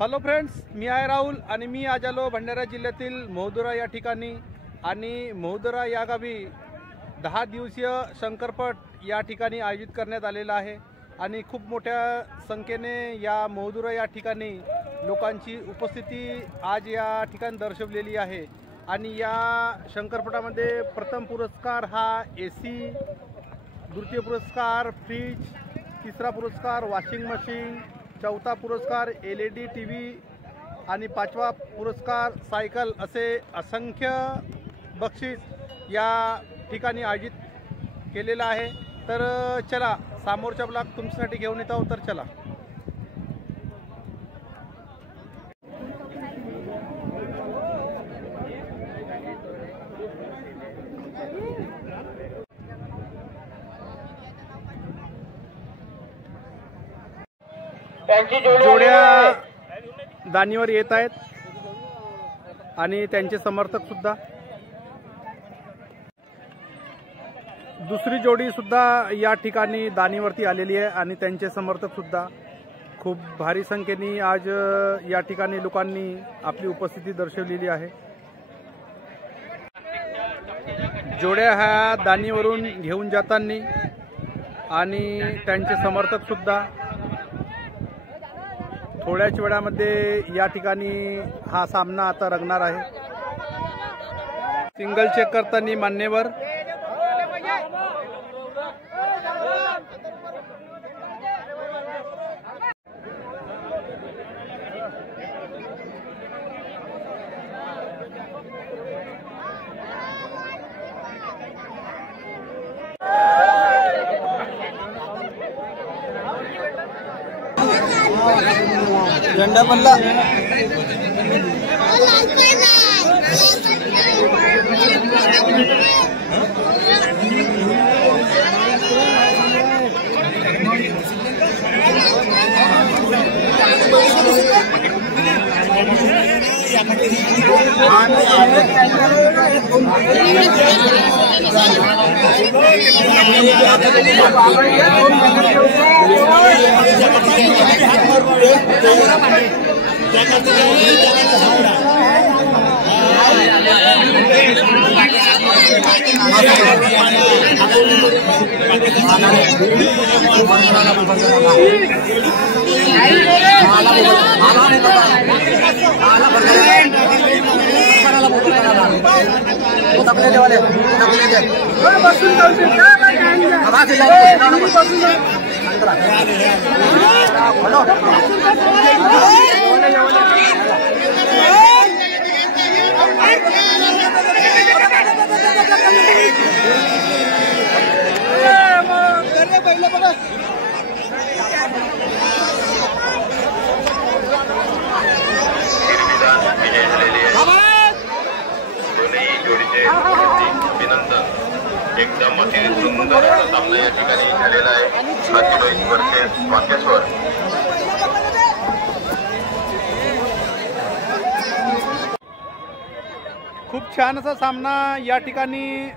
Hello friends, मी आहे राहुल आणि मी आज आलो भंडारा जिल्ह्यातील महुदरा या ठिकाणी। आणि महुदरा या गावी 10 दिवसीय शंकरपट या ठिकाणी आयोजित करण्यात आलेला आहे आणि खूप मोठ्या संख्येने या महुदरा या ठिकाणी लोकांची उपस्थिती आज या ठिकाणी दर्शवलेली आहे। आणि या शंकरपटामध्ये प्रथम पुरस्कार हा AC, द्वितीय पुरस्कार फ्रीज, तिसरा पुरस्कार वॉशिंग मशीन, चौथा पुरस्कार LED TV आणि पाचवा पुरस्कार सायकल असे असंख्य बक्षीस या ठिकाणी आयोजित केलेला आहे। तर चला समोरचा ब्लॉग तुमच्यासाठी घेऊन येतो, तर चला। जोड्या दानीवर येत आहेत आणि त्यांचे समर्थक सुद्धा। दुसरी जोडी सुद्धा या ठिकाणी दानीवरती आलेली आहे आणि त्यांचे समर्थक सुद्धा खूप भारी संख्येने आज या ठिकाणी लोकांनी आपली उपस्थिती दर्शवलेली आहे। जोड्या ह्या दानीवरून घेऊन जाताना आणि त्यांचे समर्थक सुद्धा थोड्याच वेळामध्ये या ठिकाणी हा सामना आता रंगणार आहे। सिंगल चेक करताना मान्यवर झंडा बनला एकदम अतिशय सुंदर असा सामना या ठिकाणी झालेला आहे। साथीरोईज वर्सेस वाकेश्वर। खूप छान असा सामना या ठिकाणी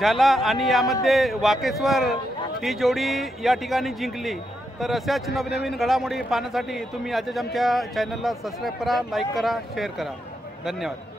झाला आणि यामध्ये वाकेश्वर ती जोडी या ठिकाणी जिंकली। तर अशाच नवनवीन घडामोडी पाहण्यासाठी तुम्ही आजच आमच्या चॅनलला सबस्क्राईब करा, लाईक करा, शेअर करा। धन्यवाद।